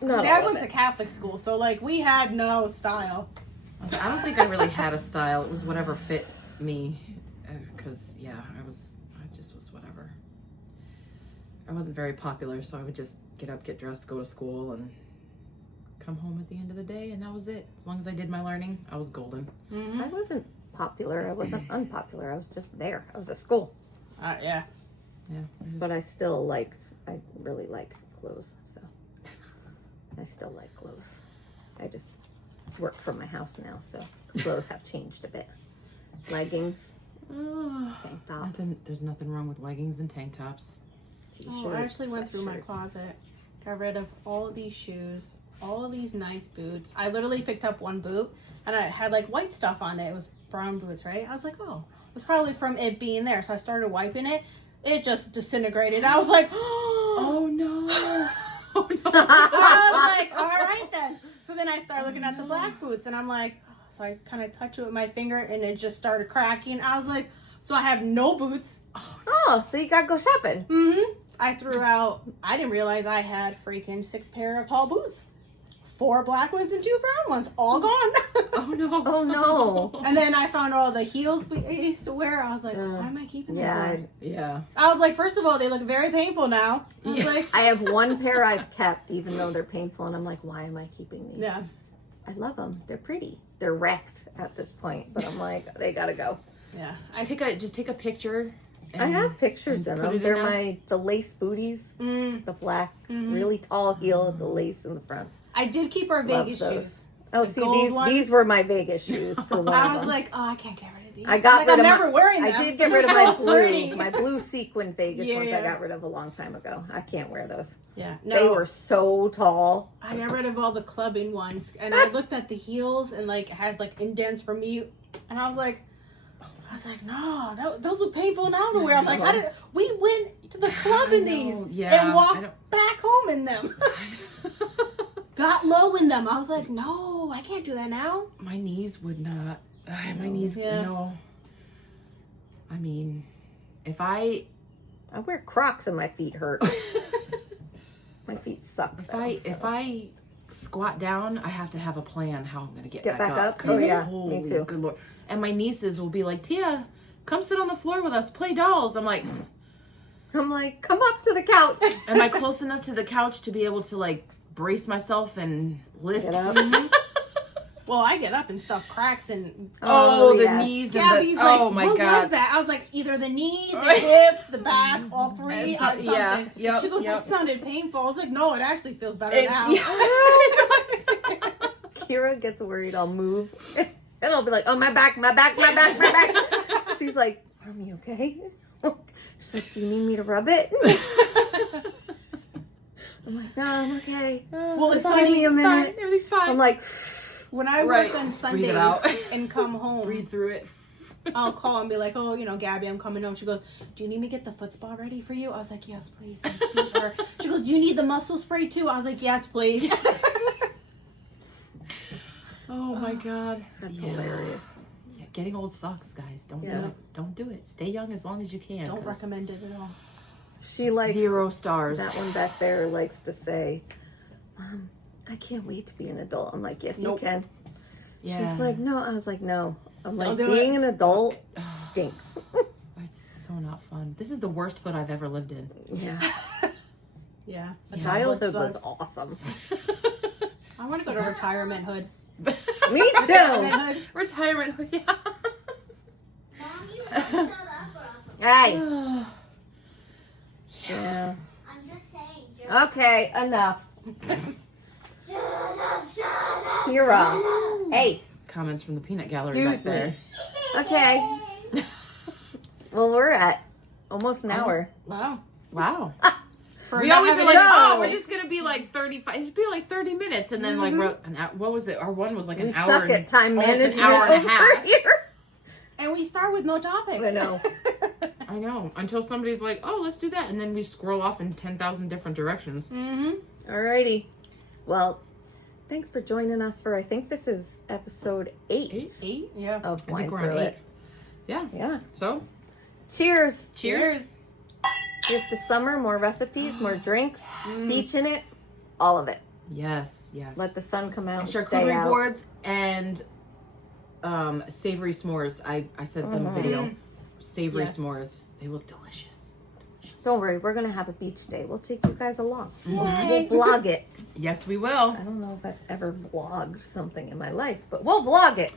Not See, I all went of to it. Catholic school, so like we had no style. I don't think I really had a style. It was whatever fit me. Because, I just was whatever. I wasn't very popular, so I would just get up, get dressed, go to school, and come home at the end of the day, and that was it. As long as I did my learning, I was golden. I wasn't popular. I wasn't unpopular. I was just there. I was at school. Yeah. Yeah. But I really liked clothes. So I still like clothes. I just work from my house now, so clothes have changed a bit. Leggings, tank tops, There's nothing wrong with leggings and tank tops. t-shirts. Oh, I actually went through my sweatshirts. closet, got rid of all of these shoes, all of these nice boots. I literally picked up one boot and I had like white stuff on it. It was brown boots, right? I was like, oh, it was probably from it being there. So I started wiping it. It just disintegrated. I was like, Oh no. Oh no. I was like, all right then. So then I started looking at the black boots and I'm like, oh, So I kind of touched it with my finger and it just started cracking. I was like, so I have no boots. Oh, so you gotta go shopping. Mm-hmm. I threw out, I didn't realize I had freaking 6 pair of tall boots. 4 black ones and 2 brown ones. All gone. Oh no. Oh no. And then I found all the heels I used to wear. I was like, why am I keeping them? Yeah. for? Yeah. I was like, first of all, they look very painful now. I was like, I have one pair I've kept, even though they're painful, and I'm like, why am I keeping these? yeah. I love them. They're pretty. They're wrecked at this point, but I'm like, they gotta go. Yeah. Just take a picture. I have pictures and in put them. it in They're the lace booties, the black, really tall heel, the lace in the front. I did keep our Love Vegas those. shoes. Oh, The see, gold ones? these were my Vegas shoes for one I of was them. like, oh, I can't get rid of these. I got like, rid I'm of never my, wearing them. I did get rid of They're my so blue, pretty. my blue sequin Vegas ones. Yeah. I got rid of a long time ago. I can't wear those. Yeah. They were so tall. I got rid of all the clubbing ones, and I looked at the heels, and like it has like indents for me, and I was like, no, those look painful now to wear. I'm like, we went to the club in these and walked back home in them. Got low in them. I was like, no, I can't do that now. My knees would not. My knees, no. I mean, if I wear Crocs and my feet hurt. My feet suck. If I squat down, I have to have a plan how I'm going to get back up. Oh yeah, Holy me too. Good Lord. And my nieces will be like, Tia, come sit on the floor with us, play dolls. I'm like, come up to the couch. am I close enough to the couch to be able to like brace myself and lift? Get up. Well, I get up and stuff cracks and the yes. knees and Gabby's like, oh my what God. was that? I was like, either the knee, the hip, the back, all three. Something. Yeah, yep, She goes, yep. that sounded painful. I was like, no, it actually feels better It's, now. Kira gets worried I'll move. And I'll be like, oh, my back. She's like, Mommy, okay? She's like, do you need me to rub it? I'm like, no, I'm okay. Well, it's Just give me a minute. Fine, everything's fine. I'm like, when I work on Sundays it out. and come home, Breathe through it. I'll call and be like, oh, Gabby, I'm coming home. She goes, do you need me to get the foot spa ready for you? I was like, yes, please. My feet hurt. She goes, do you need the muscle spray too? I was like, yes, please. Oh my God. that's hilarious. Yeah, getting old sucks, guys. Don't do it. Don't do it. Stay young as long as you can. Don't recommend it at all. She likes 0 stars. that one back there likes to say, Mom, I can't wait to be an adult. I'm like, yes, Nope. you can. Yeah. She's like, no. I was like, no. I'm like, do being an adult stinks. It's so not fun. This is the worst hood I've ever lived in. Yeah. Yeah. Childhood was awesome. I want to go to retirement hood. Me too. Retirement hood. Yeah. Mom, you messed that up for us. Hey. Oh, Yeah. I'm just saying. Okay, enough. Shut up. Kira. Hey. comments from the peanut gallery Excuse back there. me. Okay. Well, we're at almost an hour. Wow. Wow. For We not always are having like, a- oh, we're just gonna be like 35. It'd be like 30 minutes, and then like what was it? Our one was like an We hour. suck and at time almost management an hour and a over half. here. And we start with no topic. I know. I know. Until somebody's like, oh, let's do that, and then we scroll off in 10,000 different directions. Mm-hmm. Alrighty. Well, thanks for joining us for, I think this is episode 8 See? Yeah. of I Wine think we're Through on 8. It. Yeah. Yeah. So, Cheers. cheers. Here's to summer, more recipes, more drinks, beach in it, all of it. Yes, yes. Let the sun come out and and stay charcuterie out. boards and savory s'mores. I said them in the video. Savory Yes. s'mores. They look delicious. Don't worry, we're going to have a beach day. We'll take you guys along. Yay. We'll vlog it. Yes, we will. I don't know if I've ever vlogged something in my life, but we'll vlog it.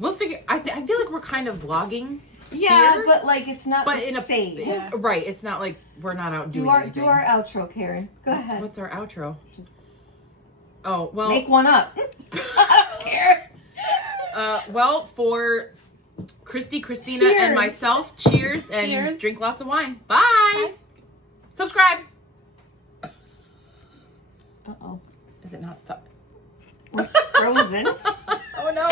We'll figure. I feel like we're kind of vlogging. Yeah, Here? but like it's not But the in a same. it's- right, it's not like we're not out doing anything. Do our outro, Karen. Go ahead. What's our outro? Just- Oh well. Make one up. I don't care. Well, for Christy, Christina, Cheers. and myself, cheers and Cheers. drink lots of wine. Bye. Subscribe. Uh-oh. Is it not stuck? We're frozen. Oh no.